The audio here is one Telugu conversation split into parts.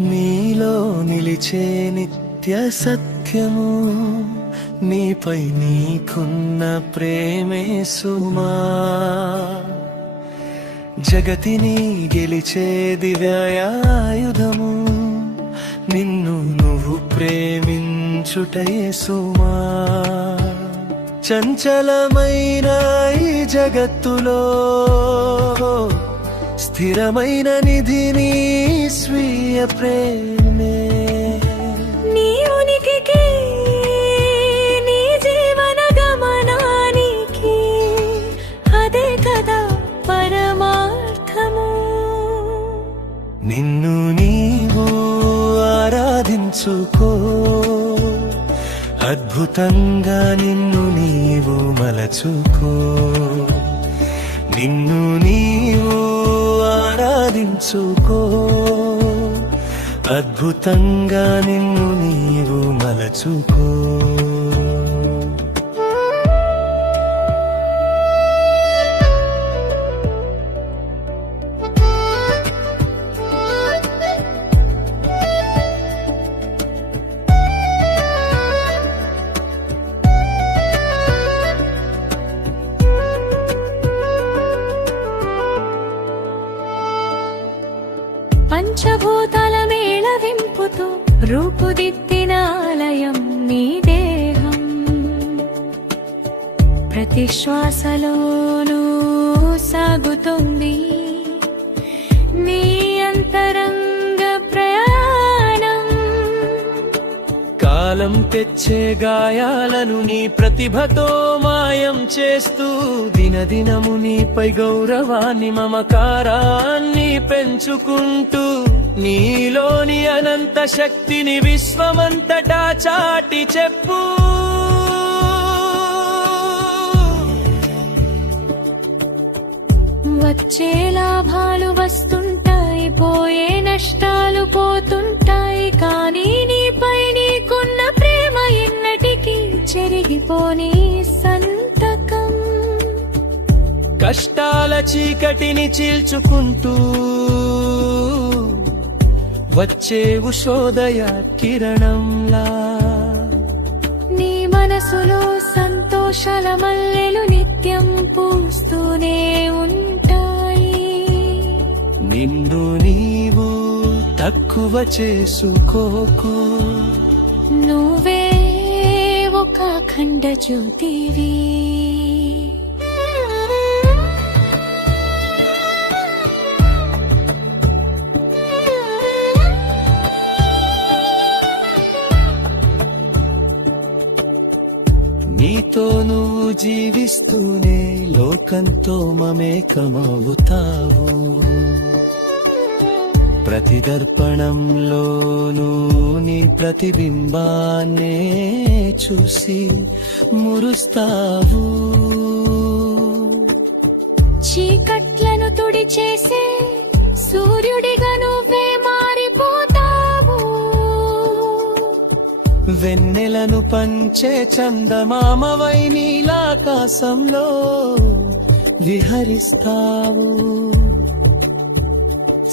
నీలో నిలిచే నిత్య సత్యము, నీపై నీకున్న ప్రేమే సుమా. జగతిని గెలిచే దివ్యాయుధము, నిన్ను నువ్వు ప్రేమించుటయే సుమా. చంచలమైన ఈ జగత్తులో స్థిరమైన నిధిని స్వీయ ప్రేమే. నీ ఉనికికి, నీ జీవన గమనానికి అదే కదా పరమార్థము. నిన్ను నీవు ఆరాధించుకో, అద్భుతంగా నిన్ను నీవు మలచుకో. నిన్ను నీవు ఆరాధించుకో, అద్భుతంగా నిన్ను నీవు మలచుకో. పంచభూతాల మేళవింపుతో రూపుదిద్దిన ఆలయం నీ దేహం. ప్రతి శ్వాసలోనూ సాగుతుంది నీ అంతరంగ ప్రయాణం. కాలం తెచ్చే గాయాలను నీ ప్రతిభతో మాయం చేస్తూ, దినదినము నీపై గౌరవాన్ని మమకారాన్ని పెంచుకుంటూ, నీలోని అనంత శక్తిని విశ్వమంతటా చాటి చెప్పు. వచ్చే లాభాలు వస్తుంటాయి, పోయే నష్టాలు పోతుంటాయి, కానీ నీపై నీకున్న ప్రేమ ఎన్నటికీ చెరిగిపోని సంతకం. కష్టాల చీకటిని చీల్చుకుంటూ వచ్చే ఉషోదయ కిరణంలా, నీ మనసులో సంతోషాల మల్లెలు నిత్యం పూస్తూనే ఉంటాయి. నిన్ను నీవు తక్కువ చేసుకోకు, నువ్వే ఒక అఖండ జ్యోతివి. నీతో నువ్వు జీవిస్తూనే లోకంతో మమేకమవుతావు. ప్రతి దర్పణంలోనూ నీ ప్రతిబింబాన్నే చూసి మురుస్తావు. చీకట్లను తుడిచేసే సూర్యుడిగా నువ్వే మారిపోతావు. వెన్నెలను పంచే చందమామవై నీలాకాశంలో విహరిస్తావు.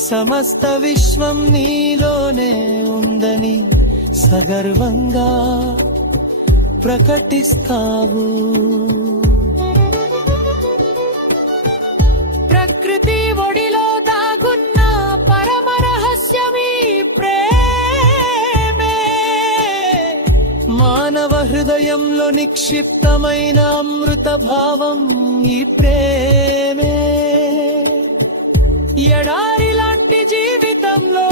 సమస్త విశ్వం నీలోనే ఉందని సగర్వంగా ప్రకటిస్తావు. ప్రకృతి ఒడిలో దాగున్న పరమ రహస్యమీ ప్రేమే. మానవ హృదయంలో నిక్షిప్తమైన అమృత భావం ఈ ప్రేమే. ఎడారి లాంటి జీవితంలో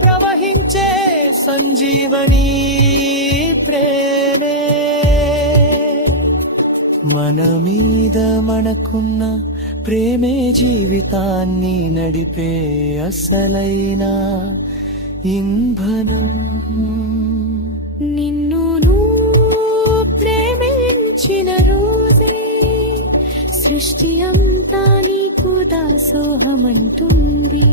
ప్రవహించే సంజీవని ప్రేమే. మన మీద మనకున్న ప్రేమే జీవితాన్ని నడిపే అసలైన ఇంధనం. నిన్ను నువ్వు ప్రేమించిన రోజే సృష్టి అంతా నీకు దాసోహమంటుంది.